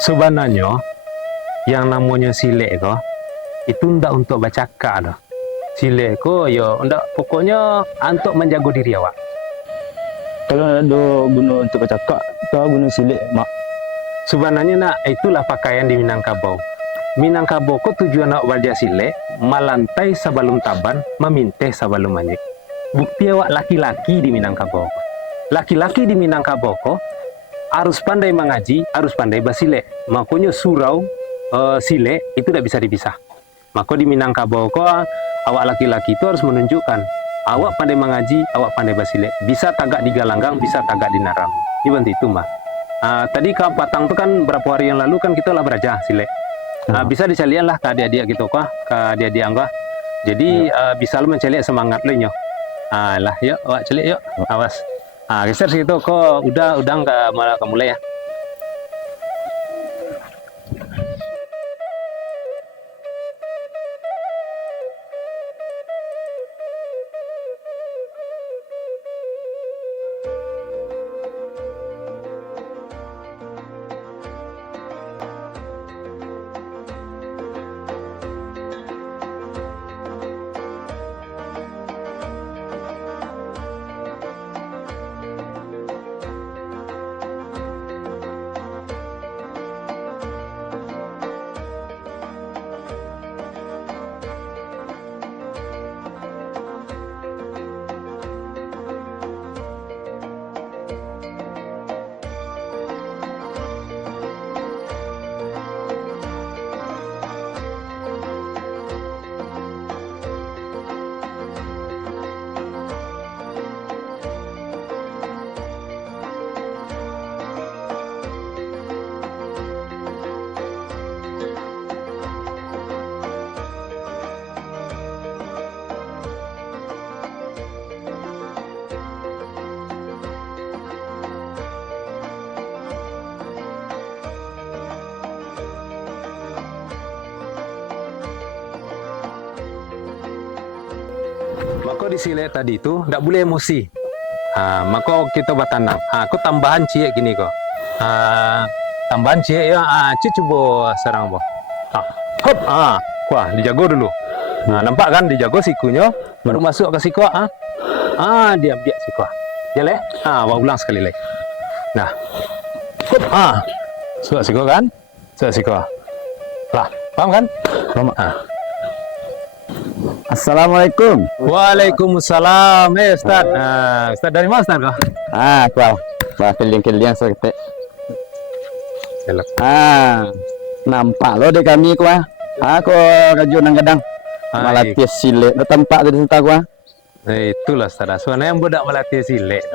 Sebenarnya yang namanya silek itu ndak untuk bacaka dah. Silek ya ndak, pokoknya untuk menjaga diri awak. Kalau ada guna untuk bercakap, kau guna silik mak. Sebenarnya nak itulah pakaian di Minangkabau. Minangkabau ko tujuan nak wajah silek, malantai sebelum taban, meminteh sebelum manjik. Bukti awak laki-laki di Minangkabau. Laki-laki di Minangkabau ko harus pandai mengaji, harus pandai basilek. Makanya surau silek itu tidak bisa dipisah. Maka di Minangkabau ko awak laki-laki itu harus menunjukkan awak pandai mengaji, awak pandai basilek. Bisa tagak di galanggang, bisa tagak di naram. Ini bantu itu mah. Tadi Kak Patang tuh kan berapa hari yang lalu kan kita lah belajar silek. Bisa dicalian lah ke adik-adik gitu kok, ke adik-adik angga. Jadi bisa lu menceliak semangat lu nyo. Lah yuk, awak celik yuk, awas. Geser situ kok udah nggak malah mulai ya. Maka di silek tadi itu tidak boleh emosi. Maka kita bertanam. Aku tambahan cie gini kok. Tambahan cie ya. Cie coba serang boh. Hop. Wah dijago dulu. Nampak kan dijago sikunya. Baru masuk ke siku. Dia biak siku. Jale. Wah ulang sekali lagi. Nah. Hop. Suka siku kan? Suka siku. Lah, paham kan? Paham. Assalamualaikum. Waalaikumsalam. Ustaz. Ustaz dari mana Ustaz kau? Kau keliling-keliling seketik. Selak. Nampak lo di kami kau. Aku raju nang gadang. Melatih silet di tempat di sini kau. Itulah Ustaz. Soalnya yang budak melatih silek.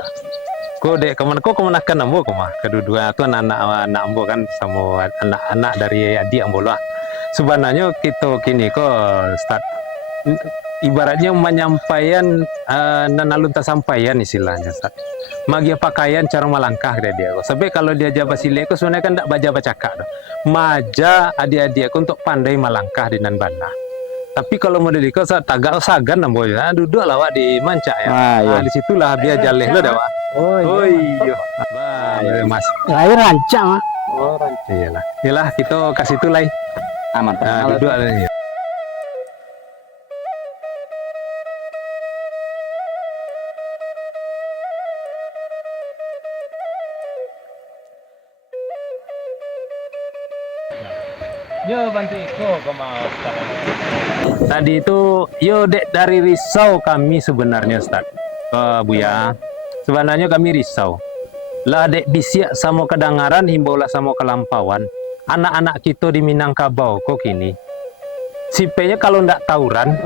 Kau dek kemana kan ambo kemah. Kedua-dua tu anak ambo kan sama anak-anak dari adik ambo lah. Sebenarnya kita kini kau Ustaz. Ibaratnya menyampaikan nanalun sampaian istilahnya magia pakaian cara melangkah dia sampai kalau dia jabat silek sebenarnya kan tidak baca cakap maja adik-adik untuk pandai melangkah di nan banda. Tapi kalau model itu tagak sagan nambo duduk lawak di manca ya. Di situlah dia jaleh lo dah. Iya mas air rancang iyalah kita kasih tu lai Aman. duduk aja. Yo bantu Iko mau tadi itu dek dari risau kami sebenarnya Ustaz Buya. Sebenarnya kami risau lah dek bisiak sama kedengaran himbaulah sama kelampauan anak-anak kita di Minangkabau kok kini sipenya kalau ndak tawuran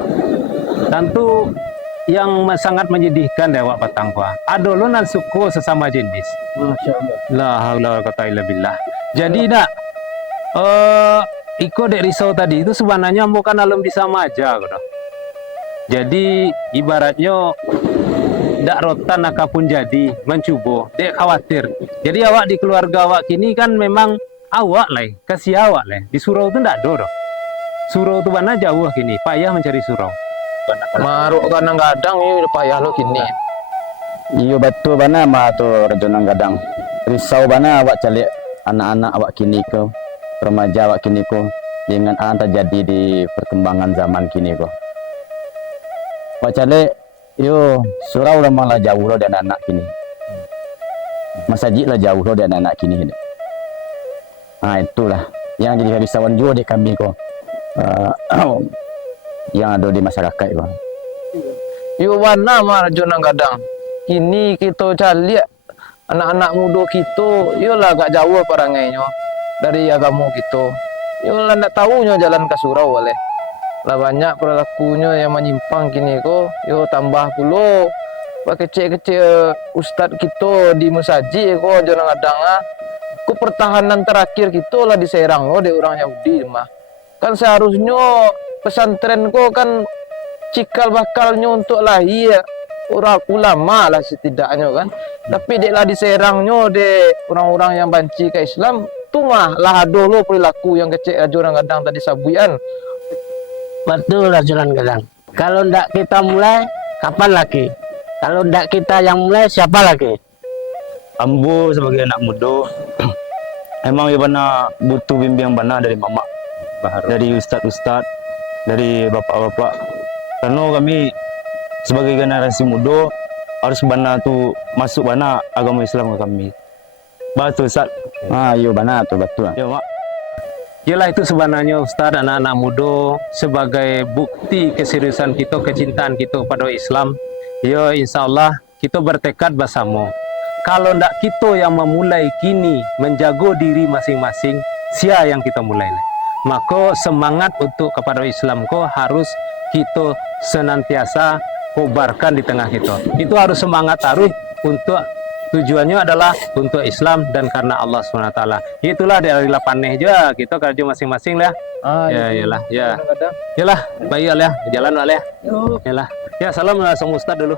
tentu yang sangat menyedihkan dewak petang gua ada lo nan suku sesama jenis. Masya Allah. La haula wala quwata illa billah. Jadi nak Iko dek risau tadi itu sebenarnya bukan alam bisa maja gitu. Jadi ibaratnya ndak rotan akapun jadi mencubo dek khawatir. Jadi awak di keluarga awak kini kan memang awak lah kasih awak lah di surau itu ndak ada doh. Surau itu mana jauh kini payah mencari surau. Maruk kadang-kadang ini payah lo kini. Iyo betul bana ma tu rejonang gadang. Risau bana awak calik anak-anak awak kini kau. remaja wak kini ko dengan terjadi di perkembangan zaman kini ko. Pacale yo surau lah malah jauh lo dan anak kini. Masjid lah jauh lo dan anak kini. Nah itulah yang jadi risauan juga di kami ko. Yang ada di masyarakat ko. Yo warna mah rajo nang gadang. Kini kita cari anak-anak muda kita, yo lah agak jauh perangainya dari agama kita. Yo lah ndak tahunya jalan ke surau oleh. Lah banyak perilakunya yang menyimpang kini ko. Yo tambah pula kecil-kecil ustad kita di masjid ko ajo nang gadang ah. Ku pertahanan terakhir kita lah diserang di orang Yahudi mah. Kan seharusnya pesantren ko kan cikal bakalnya untuk lahir orang ulama lah setidaknya kan. Tapi dia lah diserangnya de orang-orang yang banci ke Islam. Tu mah lah dulu perilaku yang kecil ajuran kadang tadi sabuian. Betul ajuran kadang. Kalau ndak kita mulai, kapan lagi? Kalau ndak kita yang mulai, siapa lagi? Ambo sebagai anak muda emang ya benar butuh bimbingan benar dari mama, dari ustad-ustad, dari bapak-bapak. Karena kami sebagai generasi muda harus benar tu masuk benar agama Islam ke kami. Betul Ustaz. Yo benar tu betul. Ya mak. Yalah itu sebenarnya Ustaz, anak-anak muda sebagai bukti keseriusan kita, kecintaan kita pada Islam. Ya insya Allah kita bertekad bersama. Kalau ndak kita yang memulai kini menjaga diri masing-masing, sia yang kita mulai. Maka semangat untuk kepada Islam ko harus kita senantiasa kobarkan di tengah kita. Itu harus semangat taruh untuk tujuannya adalah untuk Islam dan karena Allah SWT. Itulah dari lapaneh aja kita kerja masing-masing lah. Ya iyalah ya. Yalah baik ya jalan lah ya. Yalah. Ya salam sama Ustaz dulu.